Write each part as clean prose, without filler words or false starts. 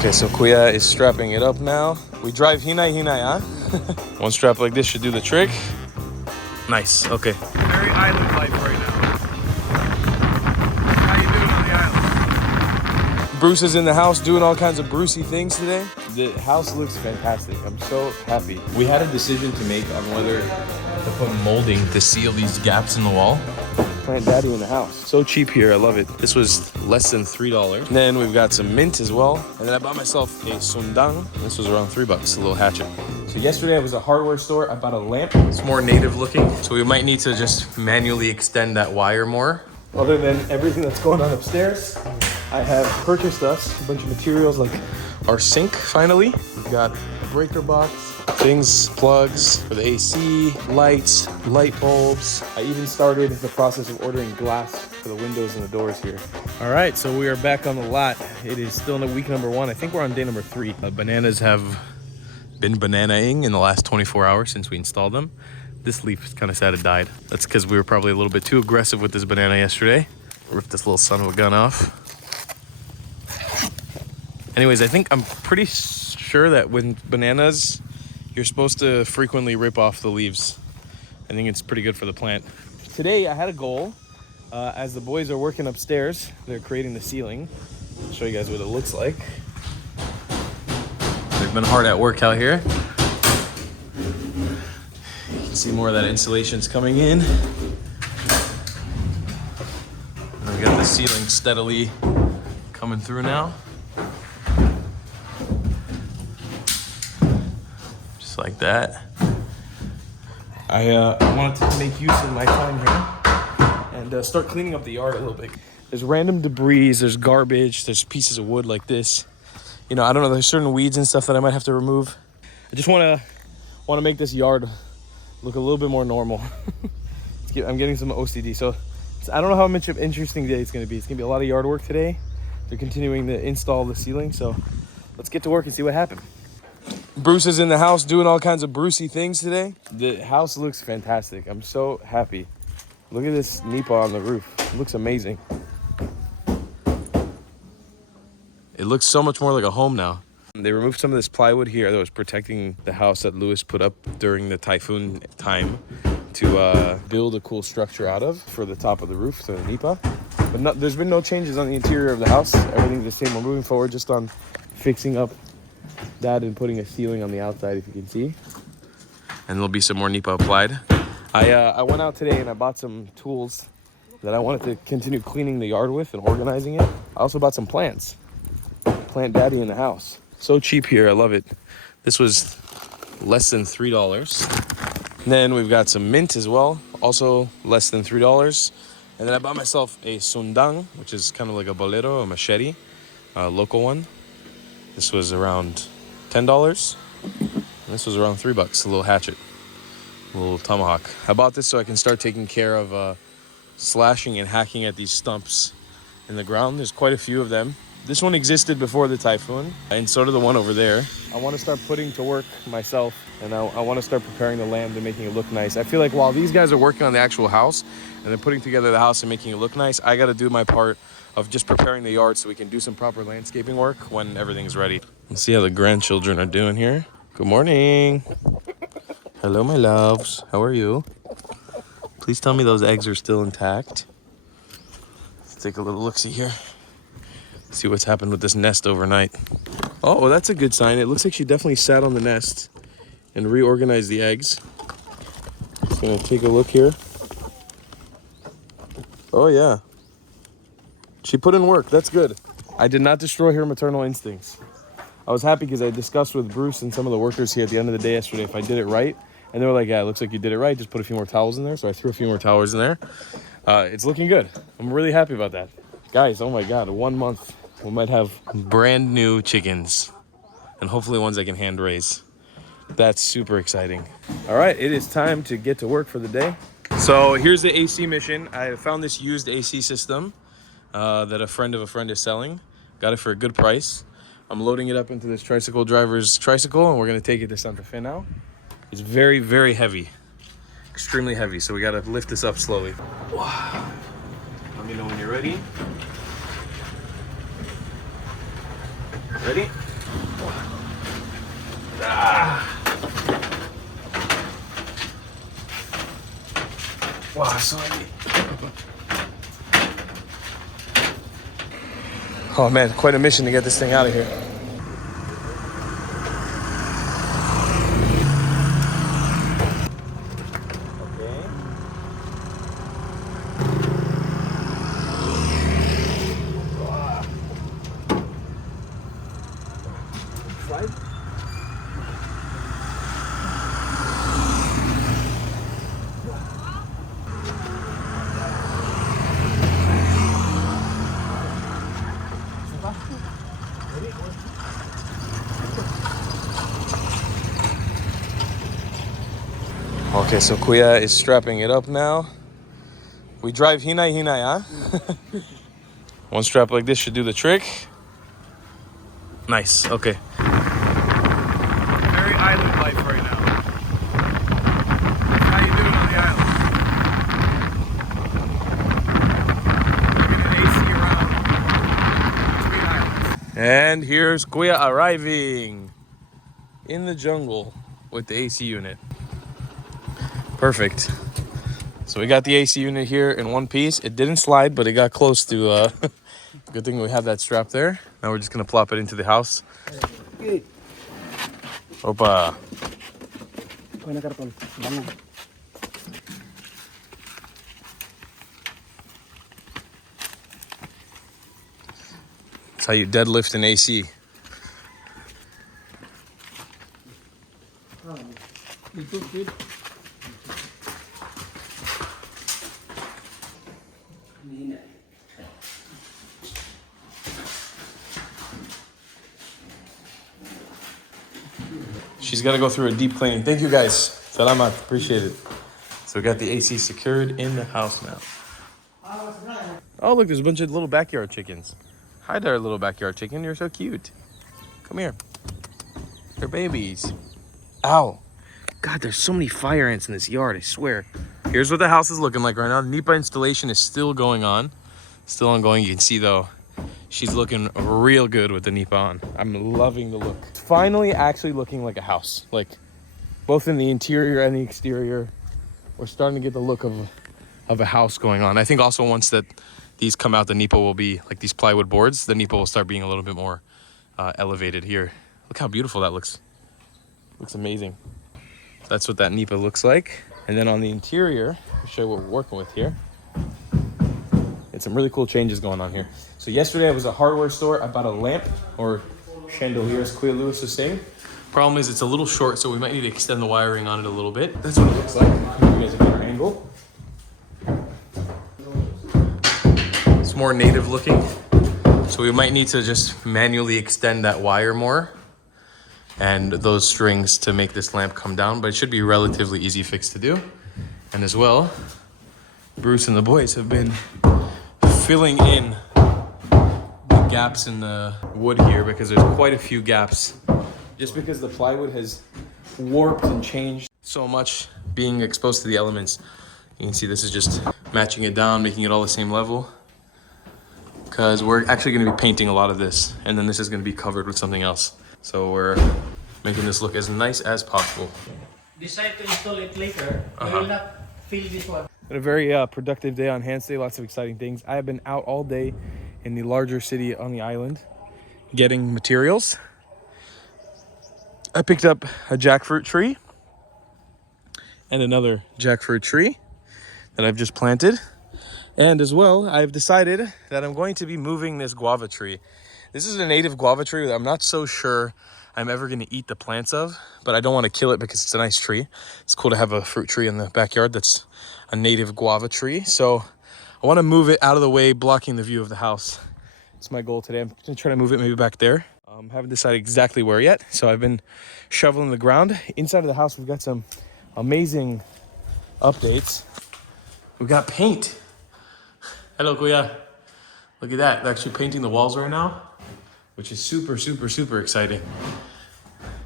Okay, so Kuya is strapping it up now. We drive hinay, huh? One strap like this should do the trick. Nice, okay. Very island life right now. How you doing on the island? Bruce is in the house doing all kinds of Brucey things today. The house looks fantastic. I'm so happy. We had a decision to make on whether to put molding to seal these gaps in the wall. Plant Daddy in the house. So cheap here, I love it. This was less than $3. And then we've got some mint as well. And then I bought myself a sundang. This was around $3, a little hatchet. So yesterday I was at a hardware store. I bought a lamp. It's more native looking. So we might need to just manually extend that wire more. Other than everything that's going on upstairs, I have purchased us a bunch of materials like our sink finally. We've got a breaker box, things, plugs for the AC, lights, light bulbs. I even started the process of ordering glass for the windows and the doors here. All right, so we are back on the lot. It is still in week number 1. I think we're on day number 3. Bananas have been bananaing in the last 24 hours since we installed them. This leaf is kind of sad it died. That's because we were probably a little bit too aggressive with this banana yesterday. Ripped this little son of a gun off. Anyways, I think I'm pretty sure that when bananas, you're supposed to frequently rip off the leaves. I think it's pretty good for the plant. Today I had a goal. As the boys are working upstairs, they're creating the ceiling. I'll show you guys what it looks like. They've been hard at work out here. You can see more of that insulation's coming in. And we got the ceiling steadily coming through now. Just like that. I wanted to make use of my time here and start cleaning up the yard a little bit. There's random debris, there's garbage, there's pieces of wood like this. You know, I don't know, there's certain weeds and stuff that I might have to remove. I just want to make this yard look a little bit more normal. I'm getting some OCD, so I don't know how much of an interesting day it's going to be. It's going to be a lot of yard work today. They're continuing to install the ceiling, so let's get to work and see what happens. Bruce is in the house doing all kinds of Brucey things today. The house looks fantastic. I'm so happy. Look at this nipa on the roof. It looks amazing. It looks so much more like a home now. They removed some of this plywood here that was protecting the house that Lewis put up during the typhoon time to build a cool structure out of for the top of the roof, so the nipa. But there's been no changes on the interior of the house. Everything's the same. We're moving forward just on fixing up that and putting a ceiling on the outside, if you can see. And there'll be some more nipa applied. I went out today and I bought some tools that I wanted to continue cleaning the yard with and organizing it. I also bought some plants. Plant Daddy in the house. So cheap here, I love it. This was less than $3. And then we've got some mint as well, also less than $3. And then I bought myself a sundang, which is kind of like a bolero, a machete, a local one. This was around $10. And this was around $3, a little hatchet, a little tomahawk. I bought this so I can start taking care of slashing and hacking at these stumps in the ground. There's quite a few of them. This one existed before the typhoon, and so did the one over there. I want to start putting to work myself, and I want to start preparing the land and making it look nice. I feel like while these guys are working on the actual house, and they're putting together the house and making it look nice, I got to do my part of just preparing the yard so we can do some proper landscaping work when everything's ready. Let's see how the grandchildren are doing here. Good morning. Hello, my loves. How are you? Please tell me those eggs are still intact. Let's take a little look-see here. See what's happened with this nest overnight. Oh, well, that's a good sign. It looks like she definitely sat on the nest and reorganized the eggs. Just gonna take a look here. Oh yeah, she put in work. That's good. I did not destroy her maternal instincts. I was happy because I discussed with Bruce and some of the workers here at the end of the day yesterday if I did it right, and they were like, yeah, it looks like you did it right, just put a few more towels in there. So I threw a few more towels in there. It's looking good. I'm really happy about that. Guys, oh my god, 1 month we might have brand new chickens, and hopefully ones I can hand raise. That's super exciting. All right, it is time to get to work for the day. So here's the AC mission. I found this used AC system that a friend of a friend is selling. Got it for a good price. I'm loading it up into this tricycle driver's tricycle, and we're gonna take it to Santa Fe now. It's very, very heavy, extremely heavy. So we gotta lift this up slowly. Wow. Let me know when you're ready. Ready? Oh man, quite a mission to get this thing out of here. Okay, so Kuya is strapping it up now. We drive hinay, huh? One strap like this should do the trick. Nice, okay. Very island life right now. How you doing on the island? Bringing an AC around between islands. And here's Kuya arriving in the jungle with the AC unit. Perfect. So we got the AC unit here in one piece. It didn't slide, but it got close to, good thing we have that strap there. Now we're just gonna plop it into the house. Opa. That's how you deadlift an AC. She's got to go through a deep cleaning. Thank you guys. Salamat. Appreciate it. So we got the AC secured in the house now. Oh, look, there's a bunch of little backyard chickens. Hi there, little backyard chicken. You're so cute. Come here. They're babies. Ow. God, there's so many fire ants in this yard, I swear. Here's what the house is looking like right now. The Nipa installation is still going on. Still ongoing. You can see, though, she's looking real good with the Nipa on. I'm loving the look. It's finally actually looking like a house. Like, both in the interior and the exterior. We're starting to get the look of a house going on. I think also once that these come out, the Nipa will be, like these plywood boards, the Nipa will start being a little bit more elevated here. Look how beautiful that looks. Looks amazing. That's what that Nipa looks like. And then on the interior, I'll show you what we're working with here. It's some really cool changes going on here. So yesterday I was at a hardware store. I bought a lamp, or chandelier as Kuya Lewis was saying. Problem is it's a little short, so we might need to extend the wiring on it a little bit. That's what it looks like. Give you guys a better angle. It's more native looking. So we might need to just manually extend that wire more and those strings to make this lamp come down, but it should be a relatively easy fix to do. And as well, Bruce and the boys have been filling in the gaps in the wood here because there's quite a few gaps. Just because the plywood has warped and changed so much, being exposed to the elements. You can see this is just matching it down, making it all the same level. Because we're actually going to be painting a lot of this, and then this is going to be covered with something else. So we're making this look as nice as possible. Decide to install it later. We will not fill this one. Been a very productive day on Hands Day, lots of exciting things. I have been out all day in the larger city on the island getting materials. I picked up a jackfruit tree and another jackfruit tree that I've just planted. And as well, I've decided that I'm going to be moving this guava tree. This is a native guava tree that I'm not so sure I'm ever going to eat the plants of, but I don't want to kill it because it's a nice tree. It's cool to have a fruit tree in the backyard that's a native guava tree. So I want to move it out of the way, blocking the view of the house. It's my goal today. I'm going to try to move it maybe back there. Haven't decided exactly where yet. So I've been shoveling the ground. Inside of the house, we've got some amazing updates. We've got paint. Hello, Kuya. Look at that. They're actually painting the walls right now, which is super, super, super exciting.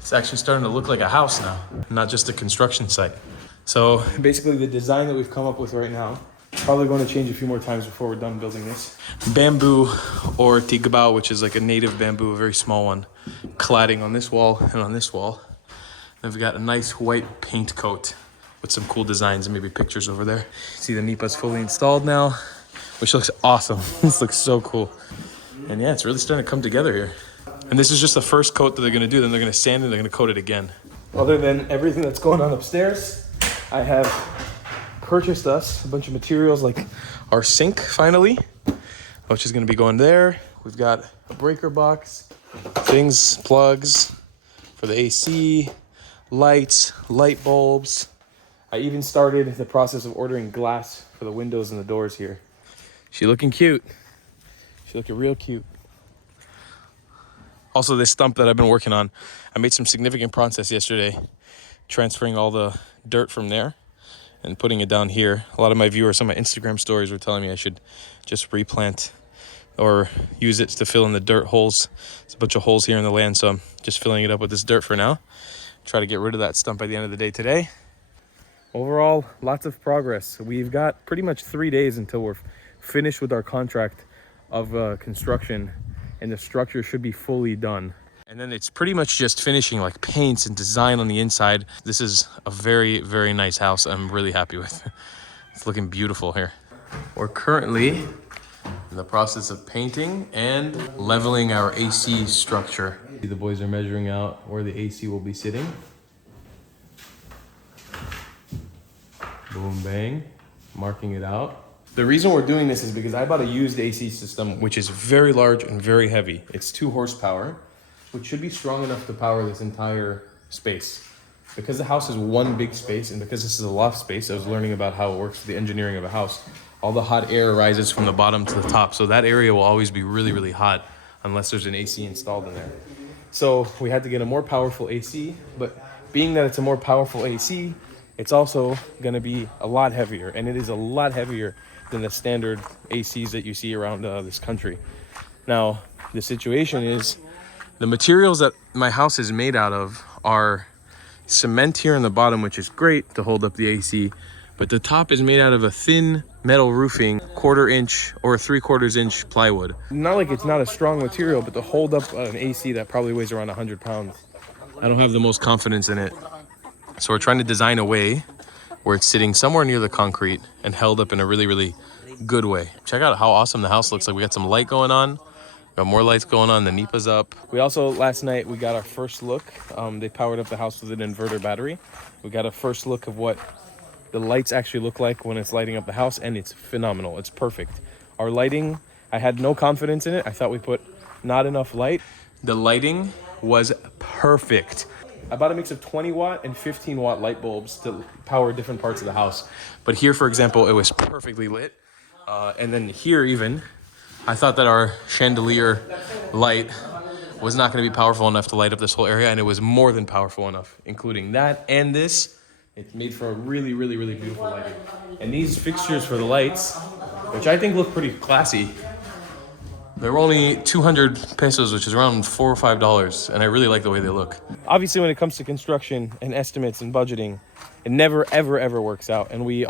It's actually starting to look like a house now, not just a construction site. So basically the design that we've come up with right now, probably going to change a few more times before we're done building this. Bamboo or tigbao, which is like a native bamboo, a very small one, cladding on this wall and on this wall. And we've got a nice white paint coat with some cool designs and maybe pictures over there. See the Nipa's fully installed now, which looks awesome. This looks so cool. And yeah, it's really starting to come together here. And this is just the first coat that they're gonna do. Then they're gonna sand and they're gonna coat it again. Other than everything that's going on upstairs, I have purchased us a bunch of materials like our sink finally, which is gonna be going there. We've got a breaker box, things, plugs for the AC, lights, light bulbs. I even started the process of ordering glass for the windows and the doors here. She looking cute. She looking real cute. Also, this stump that I've been working on, I made some significant progress yesterday, transferring all the dirt from there and putting it down here. A lot of my viewers on my Instagram stories were telling me I should just replant or use it to fill in the dirt holes. There's a bunch of holes here in the land, so I'm just filling it up with this dirt for now. Try to get rid of that stump by the end of the day today. Overall, lots of progress. We've got pretty much 3 days until we're finished with our contract of construction, and the structure should be fully done. And then it's pretty much just finishing like paints and design on the inside. This is a very, very nice house I'm really happy with. It's looking beautiful here. We're currently in the process of painting and leveling our AC structure. The boys are measuring out where the AC will be sitting. Boom, bang, marking it out. The reason we're doing this is because I bought a used AC system, which is very large and very heavy. It's 2 horsepower, which should be strong enough to power this entire space. Because the house is one big space, and because this is a loft space, I was learning about how it works, the engineering of a house. All the hot air rises from the bottom to the top, so that area will always be really, really hot unless there's an AC installed in there. So we had to get a more powerful AC, but being that it's a more powerful AC, it's also gonna be a lot heavier, and it is a lot heavier than the standard ACs that you see around this country. Now, the situation is the materials that my house is made out of are cement here in the bottom, which is great to hold up the AC, but the top is made out of a thin metal roofing, 1/4 inch or 3/4 inch plywood. Not like it's not a strong material, but to hold up an AC that probably weighs around 100 pounds, I don't have the most confidence in it. So we're trying to design a way where it's sitting somewhere near the concrete and held up in a really, really good way. Check out how awesome the house looks like. We got some light going on. Got more lights going on. The Nipa's up. We also, last night, we got our first look. They powered up the house with an inverter battery. We got a first look of what the lights actually look like when it's lighting up the house, and it's phenomenal. It's perfect. Our lighting, I had no confidence in it. I thought we put not enough light. The lighting was perfect. I bought a mix of 20 watt and 15 watt light bulbs to power different parts of the house. But here, for example, it was perfectly lit. And then here even, I thought that our chandelier light was not gonna be powerful enough to light up this whole area, and it was more than powerful enough, including that and this. It made for a really, really, really beautiful lighting. And these fixtures for the lights, which I think look pretty classy, they're only 200 pesos, which is around $4 or $5, and I really like the way they look. Obviously, when it comes to construction and estimates and budgeting, it never, ever, ever works out. And we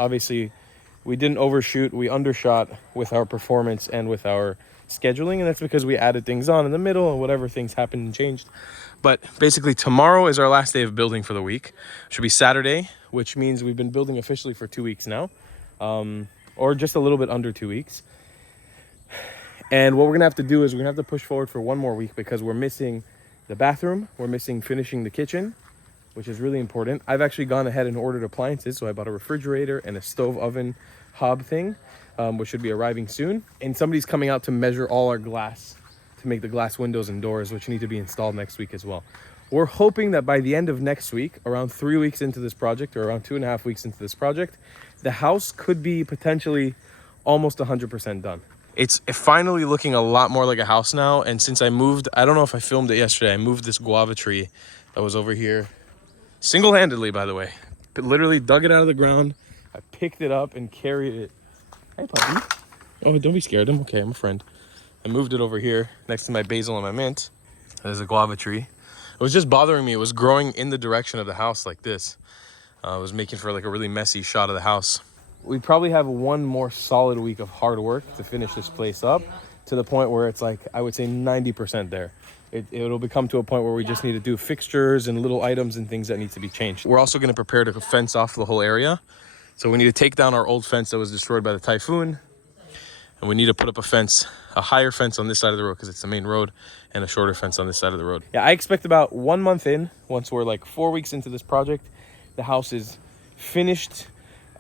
didn't overshoot, we undershot with our performance and with our scheduling, and that's because we added things on in the middle and whatever things happened and changed. But basically, tomorrow is our last day of building for the week. It should be Saturday, which means we've been building officially for 2 weeks now, or just a little bit under 2 weeks. And what we're gonna have to do is we're gonna have to push forward for 1 more week because we're missing the bathroom, we're missing finishing the kitchen, which is really important. I've actually gone ahead and ordered appliances, so I bought a refrigerator and a stove oven hob thing, which should be arriving soon. And somebody's coming out to measure all our glass to make the glass windows and doors, which need to be installed next week as well. We're hoping that by the end of next week, around 3 weeks into this project, or around 2.5 weeks into this project, the house could be potentially almost 100% done. It's finally looking a lot more like a house now. And since I moved, I don't know if I filmed it yesterday, I moved this guava tree that was over here single-handedly, by the way. But literally dug it out of the ground. I picked it up and carried it. Hey, puppy. Oh, don't be scared. I'm okay. I'm a friend. I moved it over here next to my basil and my mint. There's a guava tree. It was just bothering me. It was growing in the direction of the house like this. It was making for like a really messy shot of the house. We probably have 1 more solid week of hard work to finish this place up, to the point where it's like, I would say 90% there. It'll become to a point where we just need to do fixtures and little items and things that need to be changed. We're also going to prepare to fence off the whole area. So we need to take down our old fence that was destroyed by the typhoon. And we need to put up a fence, a higher fence on this side of the road because it's the main road, and a shorter fence on this side of the road. Yeah, I expect about 1 month in, once we're like 4 weeks into this project, the house is finished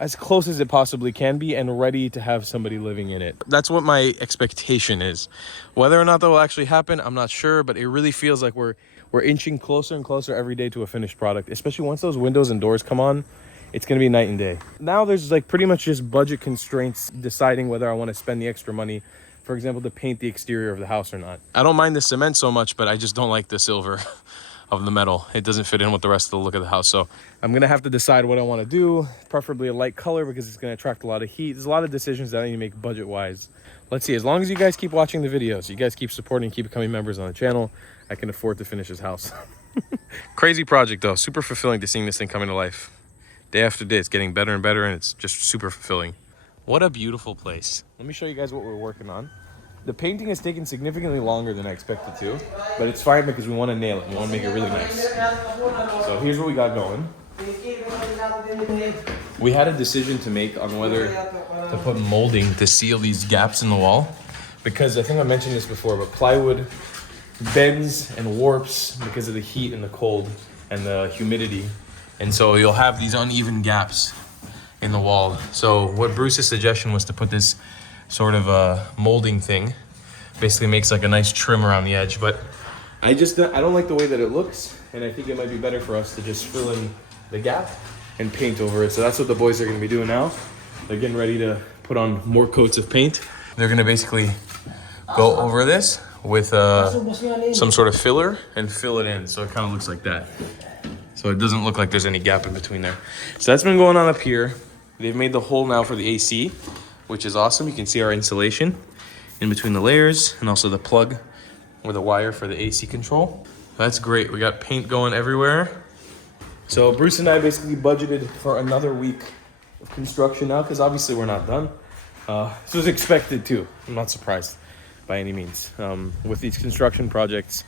as close as it possibly can be and ready to have somebody living in it. That's what my expectation is. Whether or not that will actually happen, I'm not sure, but it really feels like we're inching closer and closer every day to a finished product, especially once those windows and doors come on. It's gonna be night and day. Now there's like pretty much just budget constraints deciding whether I want to spend the extra money, for example, to paint the exterior of the house or not. I don't mind the cement so much, but I just don't like the silver of the metal. It doesn't fit in with the rest of the look of the house. So I'm gonna have to decide what I want to do, preferably a light color because it's gonna attract a lot of heat. There's a lot of decisions that I need to make budget wise. Let's see, as long as you guys keep watching the videos, you guys keep supporting, keep becoming members on the channel, I can afford to finish this house. Crazy project though, super fulfilling to seeing this thing coming to life. Day after day, it's getting better and better, and it's just super fulfilling. What a beautiful place. Let me show you guys what we're working on. The painting has taken significantly longer than I expected to, but it's fine because we want to nail it. We want to make it really nice. So here's what we got going. We had a decision to make on whether to put molding to seal these gaps in the wall, because I think I mentioned this before, but plywood bends and warps because of the heat and the cold and the humidity. And so you'll have these uneven gaps in the wall. So what Bruce's suggestion was to put this sort of a molding thing. Basically makes like a nice trim around the edge, but I don't like the way that it looks, and I think it might be better for us to just fill in the gap and paint over it. So that's what the boys are gonna be doing now. They're getting ready to put on more coats of paint. They're gonna basically go over this with some sort of filler and fill it in so it kind of looks like that. So it doesn't look like there's any gap in between there. So that's been going on up here. They've made the hole now for the AC, which is awesome. You can see our insulation in between the layers and also the plug with a wire for the AC control. That's great. We got paint going everywhere. So Bruce and I basically budgeted for another week of construction now because obviously we're not done. This was expected too. I'm not surprised by any means. With these construction projects,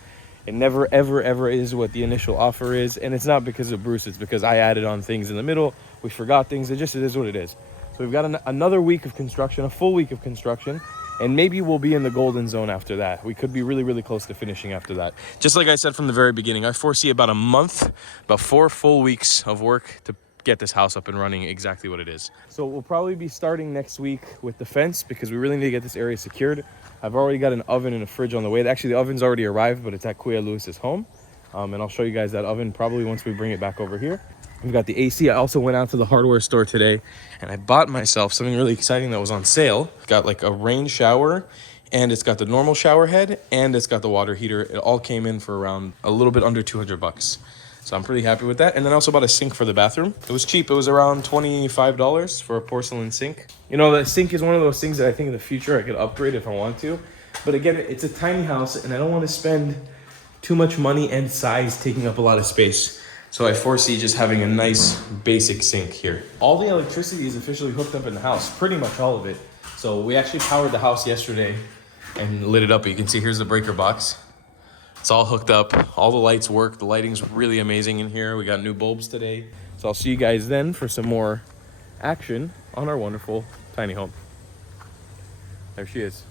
it never, ever, ever is what the initial offer is. And it's not because of Bruce, it's because I added on things in the middle. We forgot things. It is what it is. So we've got another week of construction, a full week of construction, and maybe we'll be in the golden zone after that. We could be really, really close to finishing after that. Just like I said from the very beginning, I foresee about a month, about 4 full weeks of work to get this house up and running exactly what it is. So we'll probably be starting next week with the fence because we really need to get this area secured. I've already got an oven and a fridge on the way. Actually, the oven's already arrived, but it's at Kuya Lewis's home. And I'll show you guys that oven probably once we bring it back over here. We've got the AC. I also went out to the hardware store today and I bought myself something really exciting that was on sale. Got like a rain shower, and it's got the normal shower head, and it's got the water heater. It all came in for around a little bit under 200 bucks. So I'm pretty happy with that. And then I also bought a sink for the bathroom. It was cheap. It was around $25 for a porcelain sink. You know, the sink is one of those things that I think in the future I could upgrade if I want to. But again, it's a tiny house and I don't want to spend too much money and size taking up a lot of space. So I foresee just having a nice basic sink here. All the electricity is officially hooked up in the house, pretty much all of it. So we actually powered the house yesterday and lit it up. You can see here's the breaker box. It's all hooked up. All the lights work. The lighting's really amazing in here. We got new bulbs today. So I'll see you guys then for some more action on our wonderful tiny home. There she is.